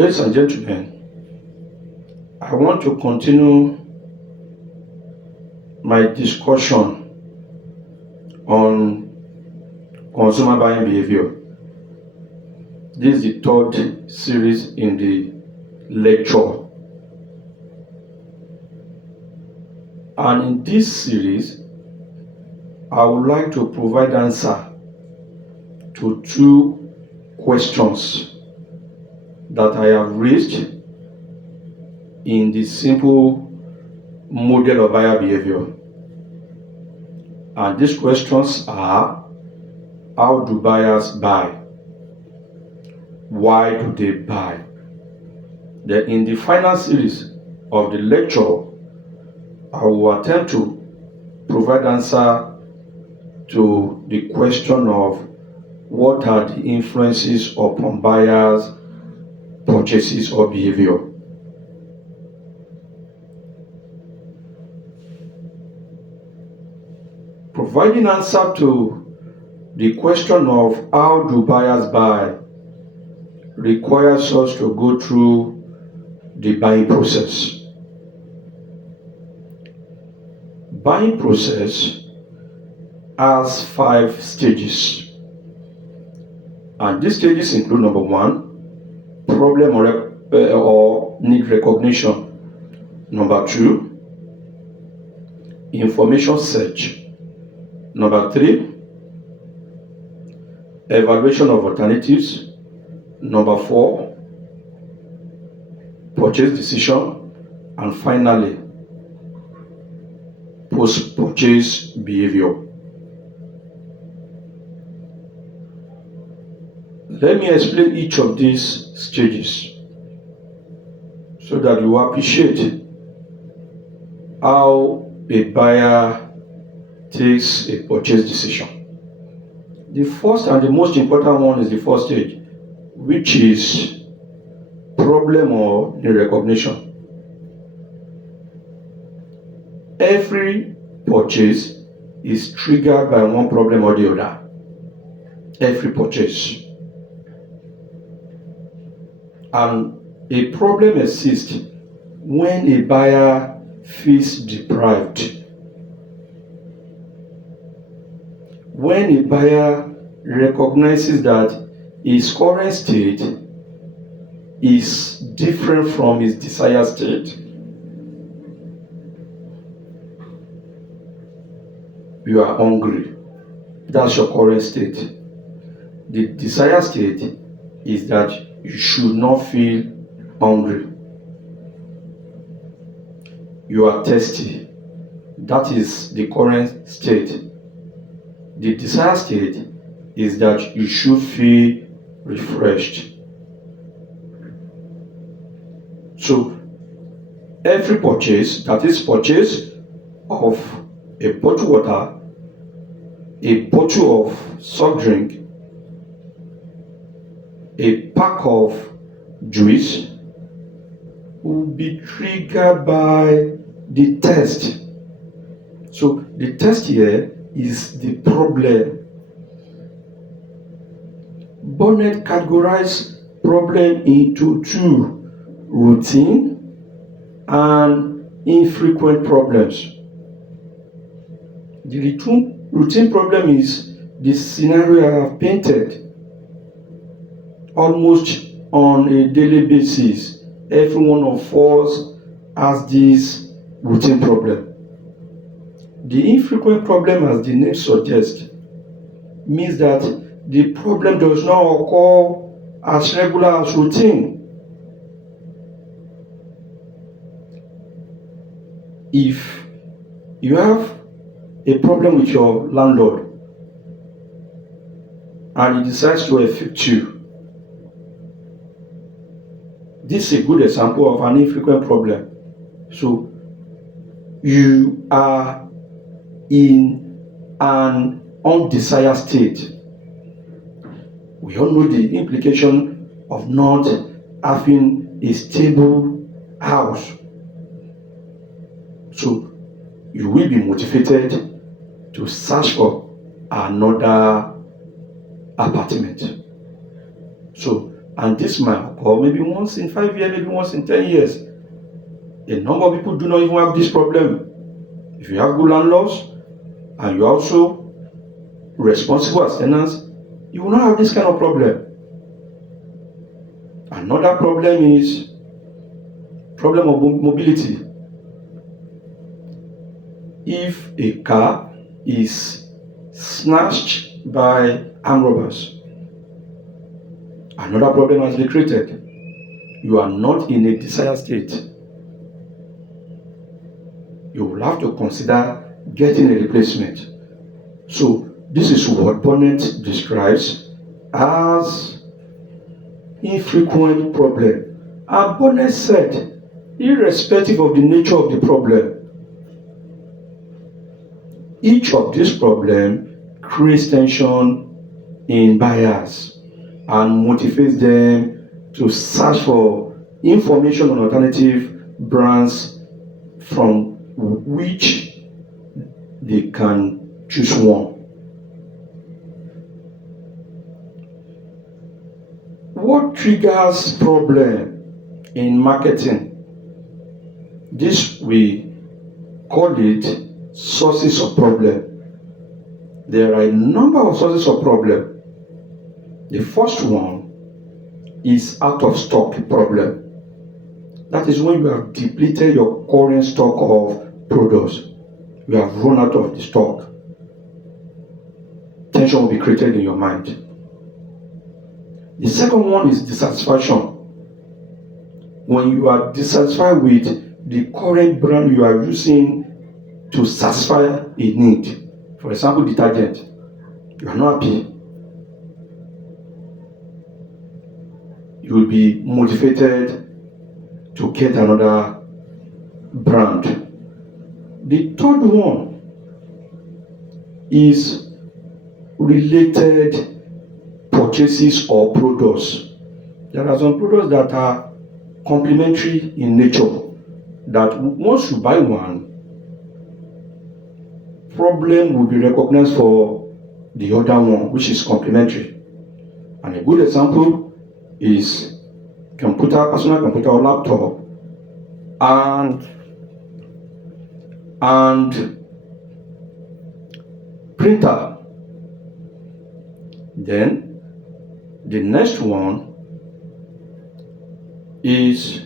Ladies and gentlemen, I want to continue my discussion on consumer buying behavior. This is the third series in the lecture. And in this series, I would like to provide answer to two questions that I have raised in the simple model of buyer behavior. And these questions are: how do buyers buy? Why do they buy? Then in the final series of the lecture, I will attempt to provide answer to the question of what are the influences upon buyers' purchases or behavior. Providing answer to the question of how do buyers buy requires us to go through the buying process. Buying process has 5 stages, and these stages include: number 1, problem or need recognition; number 2, information search; number 3, evaluation of alternatives; number 4, purchase decision; and finally, post-purchase behavior. Let me explain each of these stages so that you appreciate how a buyer takes a purchase decision. The first and the most important one is the first stage, which is problem or need recognition. Every purchase is triggered by one problem or the other. Every purchase. And a problem exists when a buyer feels deprived. When a buyer recognizes that his current state is different from his desired state. You are hungry. That's your current state. The desired state is that you should not feel hungry. You are thirsty. That is the current state. The desired state is that you should feel refreshed. So, every purchase, that is purchase of a bottle of water, a bottle of soft drink, a pack of juice, will be triggered by the thirst. So the thirst here is the problem. Bonnet categorized problem into 2: routine and infrequent problems. The routine problem is the scenario I have painted. Almost on a daily basis, every one of us has this routine problem. The infrequent problem, as the name suggests, means that the problem does not occur as regular as routine. If you have a problem with your landlord and he decides to evict you, this is a good example of an infrequent problem. So you are in an undesired state. We all know the implication of not having a stable house. So you will be motivated to search for another apartment. So And this might occur maybe once in 5 years, maybe once in 10 years. A number of people do not even have this problem. If you have good landlords and you're also responsible as tenants, you will not have this kind of problem. Another problem is problem of mobility. If a car is snatched by armed robbers, another problem has been created. You are not in a desired state. You will have to consider getting a replacement. So this is what Bonnet describes as infrequent problem. And Bonnet said, irrespective of the nature of the problem, each of these problems creates tension in buyers and motivates them to search for information on alternative brands from which they can choose one. What triggers problem in marketing? This we call it sources of problem. There are a number of sources of problem. The first one is out of stock problem. That is when you have depleted your current stock of products. You have run out of the stock. Tension will be created in your mind. The second one is dissatisfaction. When you are dissatisfied with the current brand you are using to satisfy a need, for example, detergent, you are not happy. You will be motivated to get another brand. The third one is related purchases or products. There are some products that are complementary in nature, that once you buy one, problem will be recognized for the other one, which is complementary. And a good example is personal computer or laptop, and printer. Then the next one is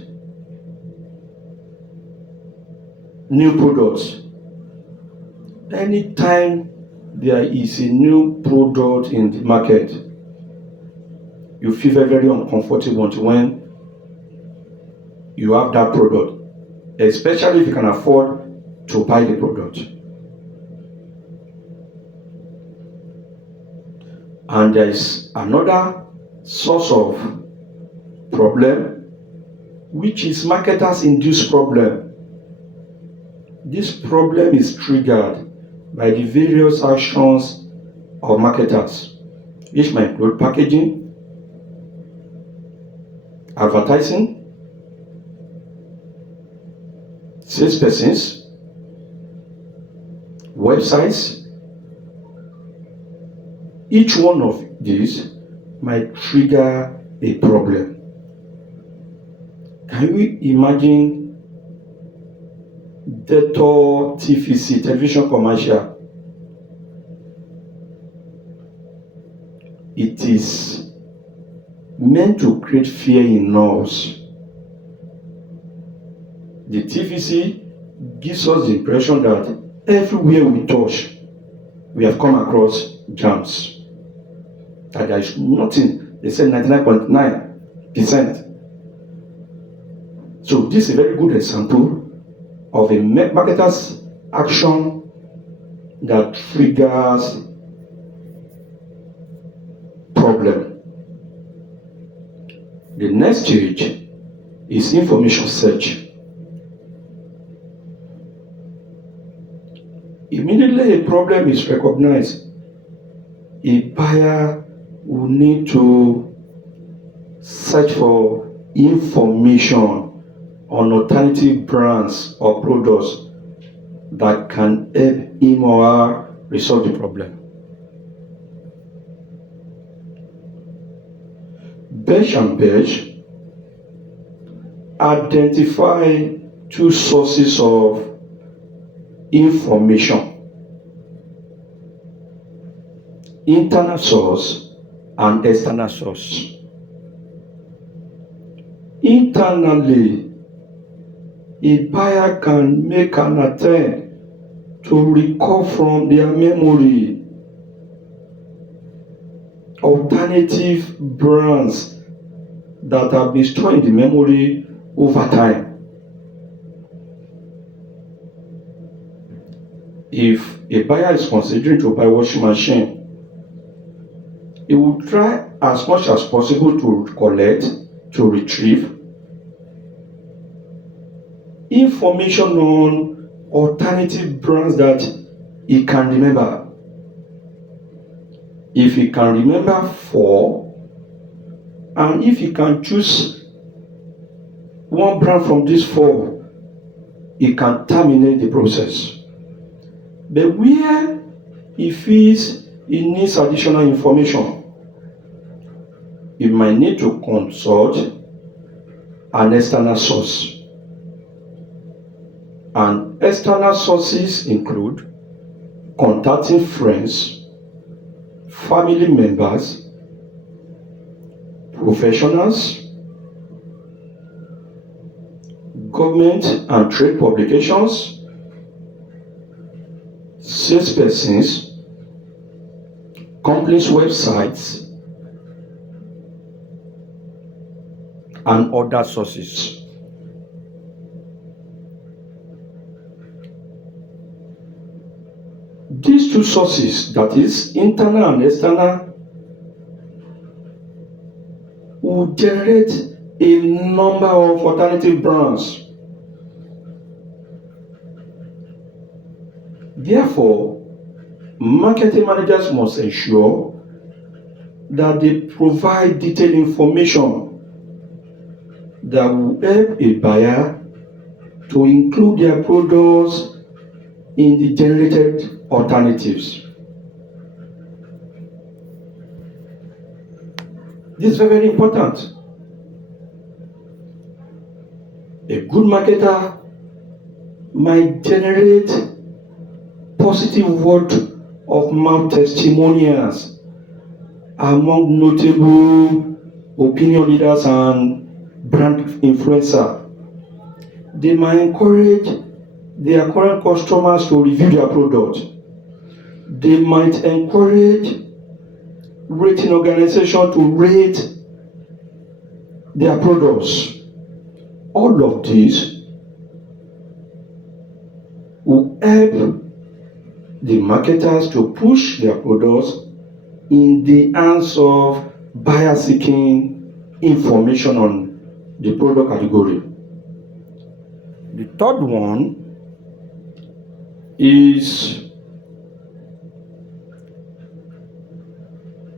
new products. Anytime there is a new product in the market, you feel very, very uncomfortable when you have that product, especially if you can afford to buy the product. And there is another source of problem, which is marketers' induced problem. This problem is triggered by the various actions of marketers, which might include packaging, advertising, salespersons, websites. Each one of these might trigger a problem. Can we imagine Dettol TVC television commercial? It is meant to create fear in us. The TVC gives us the impression that everywhere we touch, we have come across germs. That there is nothing, they say 99.9%. So this is a very good example of a marketer's action that triggers problem. The next stage is information search. Immediately a problem is recognized, a buyer will need to search for information on alternative brands or products that can help him or her resolve the problem. Besh and Besh identify two sources of information: internal source and external source. Internally, a buyer can make an attempt to recall from their memory alternative brands that have been stored in the memory over time. If a buyer is considering to buy washing machine, he will try as much as possible to collect, to retrieve information on alternative brands that he can remember. If he can remember 4, and if he can choose one brand from these 4, he can terminate the process. But where he feels he needs additional information, he might need to consult an external source. And external sources include contacting friends, family members, professionals, government and trade publications, salespersons, companies' websites, and other sources. These two sources, that is internal and external, will generate a number of alternative brands. Therefore, marketing managers must ensure that they provide detailed information that will help a buyer to include their products in the generated alternatives. This is very, very important. A good marketer might generate positive word of mouth testimonials among notable opinion leaders and brand influencers. They might encourage their current customers to review their product. They might encourage rating organizations to rate their products. All of these will help the marketers to push their products in the hands of buyers seeking information on the product category. The third one is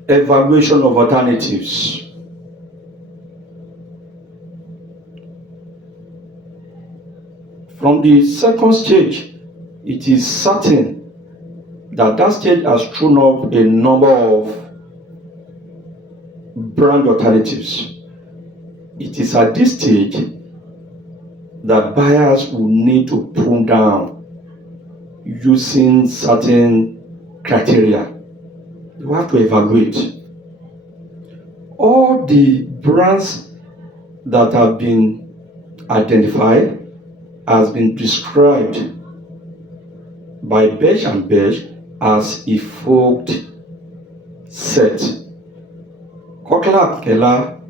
evaluation of alternatives. From the second stage, it is certain that that stage has thrown up a number of brand alternatives. It is at this stage that buyers will need to prune down using certain criteria. You have to evaluate all the brands that have been identified, has been described by Besh and Besh as a folk set. Kotler and Keller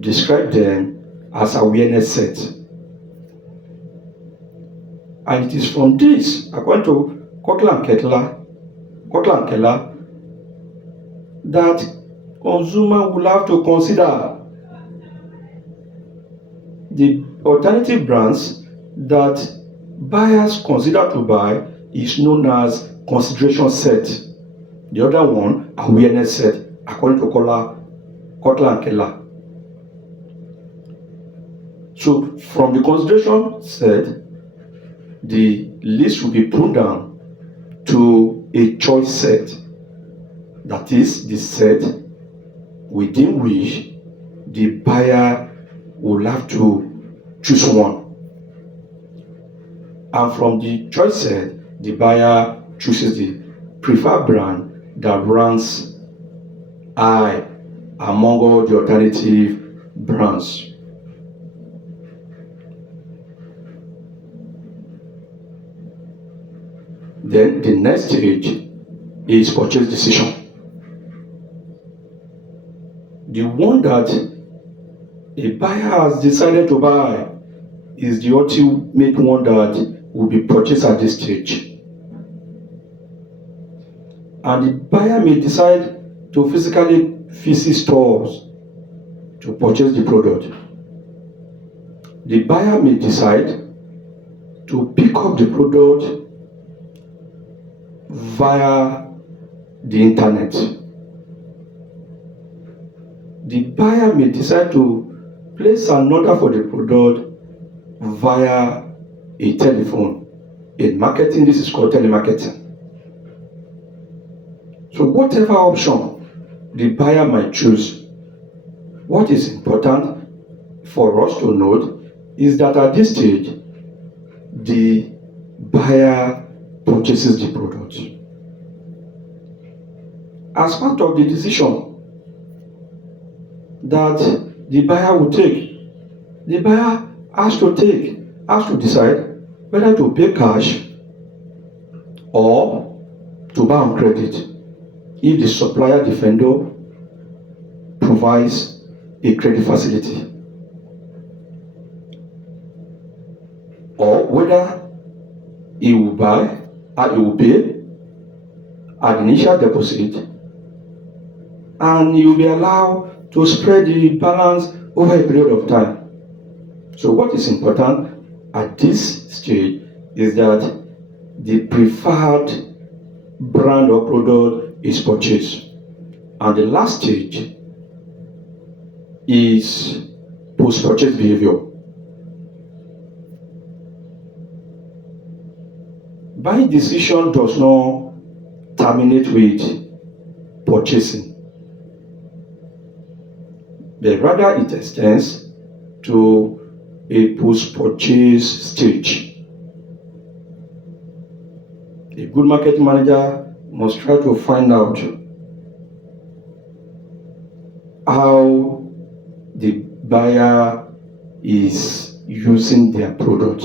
described them as awareness set. And it is from this, according to Kotler and Keller, that consumer will have to consider the alternative brands that buyers consider to buy is known as consideration set. The other one, awareness set, according to Kotler and Keller. So from the consideration set, the list will be put down to a choice set. That is the set within which the buyer will have to choose one. And from the choice set, the buyer chooses the preferred brand that ranks high among all the alternative brands. Then the next stage is purchase decision. The one that a buyer has decided to buy is the ultimate one that will be purchased at this stage. And the buyer may decide to physically visit stores to purchase the product. The buyer may decide to pick up the product via the internet. The buyer may decide to place an order for the product via a telephone. In marketing, this is called telemarketing. So whatever option the buyer might choose, what is important for us to note is that at this stage, the buyer purchases the product. As part of the decision that the buyer will take, the buyer has to decide whether to pay cash or to buy on credit if the supplier, the vendor, provides a credit facility, or whether he will pay an initial deposit and he will be allowed to spread the balance over a period of time. So what is important at this stage is that the preferred brand or product is purchased. And the last stage is post-purchase behavior. Buying decision does not terminate with purchasing, but rather it extends to a post-purchase stage. A good market manager must try to find out how the buyer is using their product.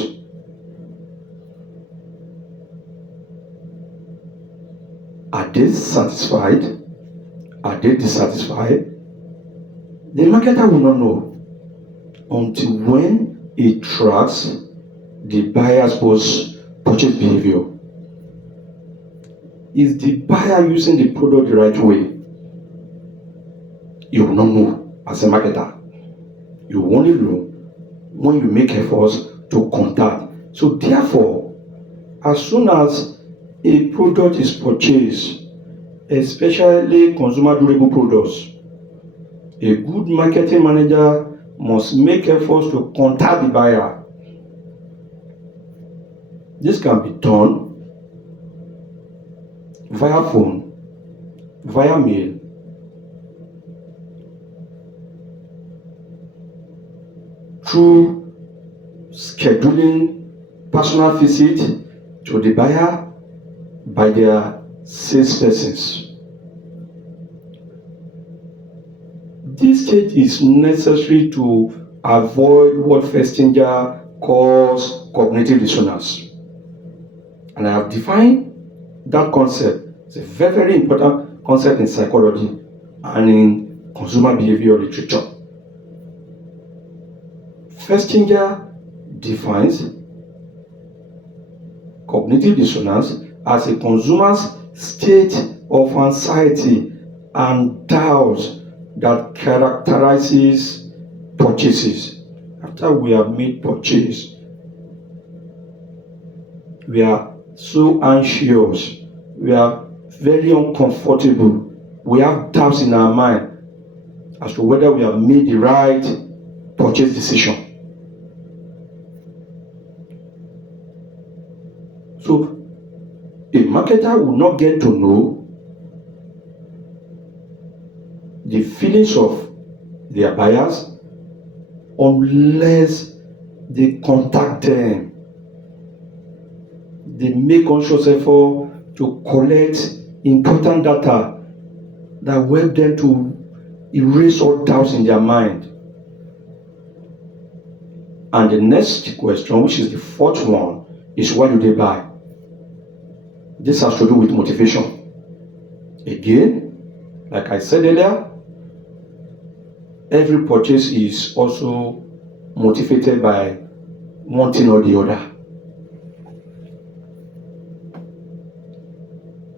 Are they satisfied? Are they dissatisfied? The marketer will not know until when he tracks the buyer's post-purchase behavior. Is the buyer using the product the right way? You will not know as a marketer. You will only know when you make efforts to contact. So therefore, as soon as a product is purchased, especially consumer durable products, a good marketing manager must make efforts to contact the buyer. This can be done via phone, via mail, through scheduling personal visit to the buyer by their salespersons. This stage is necessary to avoid what Festinger calls cognitive dissonance. And I have defined that concept. It's a very, very important concept in psychology and in consumer behavior literature. Festinger defines cognitive dissonance as a consumer's state of anxiety and doubt that characterizes purchases. After we have made purchase, we are so anxious, we are very uncomfortable, we have doubts in our mind as to whether we have made the right purchase decision. So a marketer will not get to know the feelings of their buyers unless they contact them. They make conscious effort to collect important data that will help them to erase all doubts in their mind. And the next question, which is the fourth one, is why do they buy? This has to do with motivation. Again, like I said earlier, every purchase is also motivated by one thing or the other.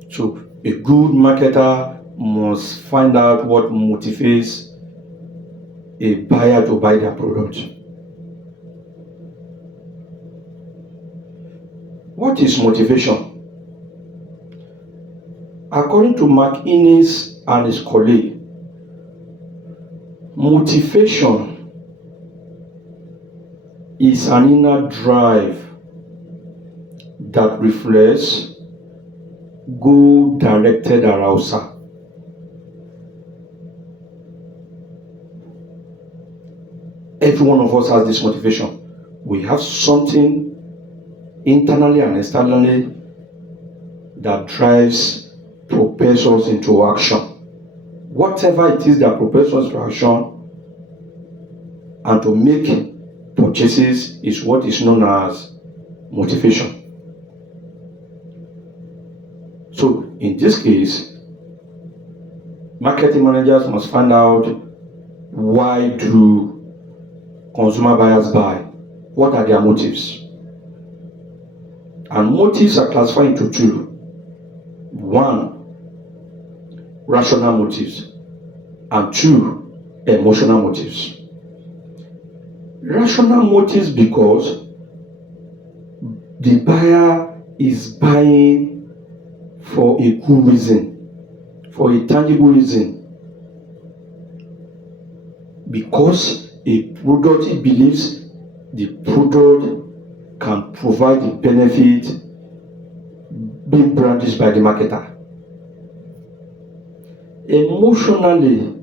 So a good marketer must find out what motivates a buyer to buy their product. What is motivation? According to Mark Innes and his colleague, motivation is an inner drive that reflects goal-directed arousal. Every one of us has this motivation. We have something internally and externally that propels us into action. Whatever it is that propels us to action and to make purchases is what is known as motivation. So in this case, marketing managers must find out, why do consumer buyers buy? What are their motives? And motives are classified into two. One, rational motives, and two, emotional motives. Rational motives because the buyer is buying for a good reason, for a tangible reason, because a product, he believes the product can provide the benefit being brandished by the marketer. Emotionally,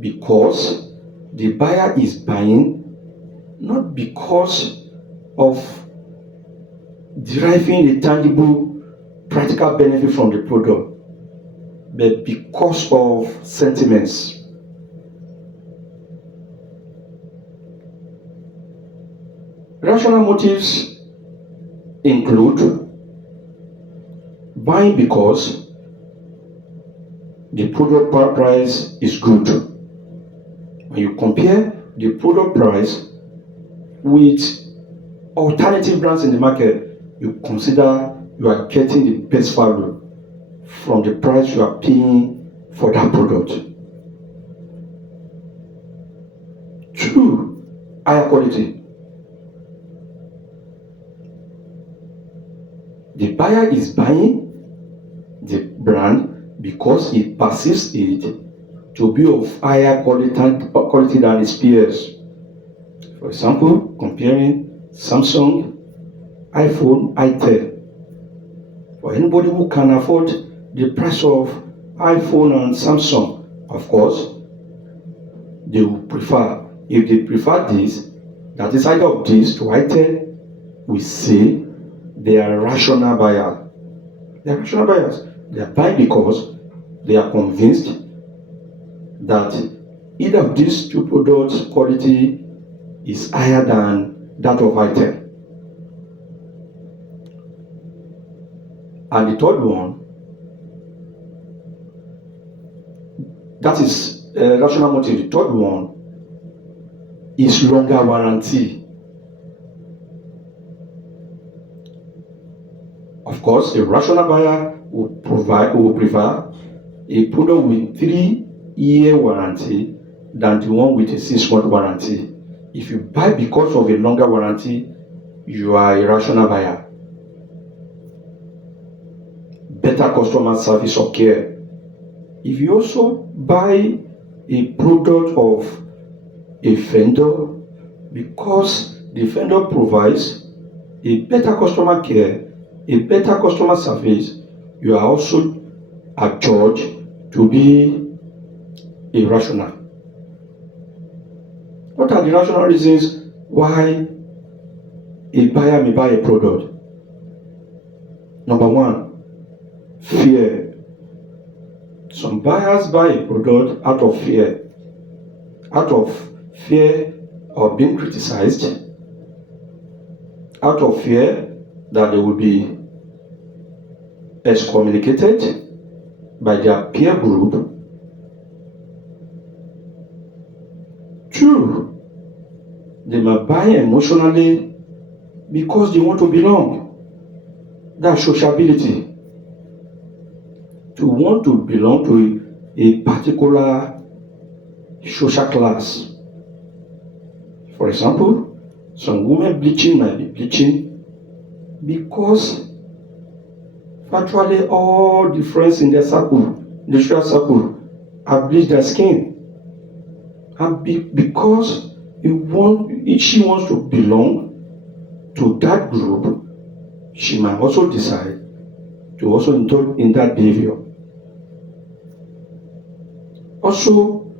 because the buyer is buying not because of deriving a tangible practical benefit from the product, but because of sentiments. Rational motives include buying because the product price is good. When you compare the product price with alternative brands in the market, you consider you are getting the best value from the price you are paying for that product. Two, higher quality. The buyer is buying the brand because he perceives it to be of higher quality than its peers. For example, comparing Samsung, iPhone, itel. For anybody who can afford the price of iPhone and Samsung, of course, they will prefer. If they prefer this, that is either of these to itel, we say they are rational buyers. They are rational buyers. They are buying because they are convinced that either of these two products' quality is higher than that of itel. And the third one, that is rational motive. The third one is longer warranty. Of course, a rational buyer will prefer a product with 3-year warranty than the one with a 6-month warranty. If you buy because of a longer warranty, you are a rational buyer. Better customer service or care. If you also buy a product of a vendor because the vendor provides a better customer care, a better customer service, you are also adjudged to be irrational. What are the rational reasons why a buyer may buy a product? Number one, fear. Some buyers buy a product out of fear of being criticized, out of fear that they will be excommunicated by their peer group. Two, they might buy emotionally because they want to belong. That's sociability. To want to belong to a particular social class. For example, some women bleaching might be bleaching because virtually all the friends in their circle, the social circle, have bleached their skin. And because she wants to belong to that group, she might also decide to also indulge in that behavior. Also,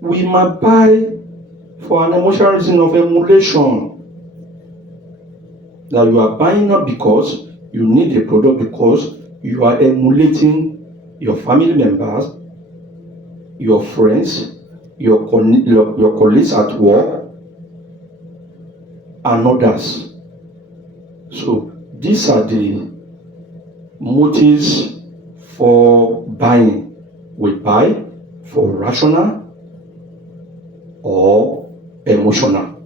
we might buy for an emotional reason of emulation. That you are buying not because you need a product, because you are emulating your family members, your friends, your colleagues at work, and others. So these are the motives for buying. We buy for rational or emotional.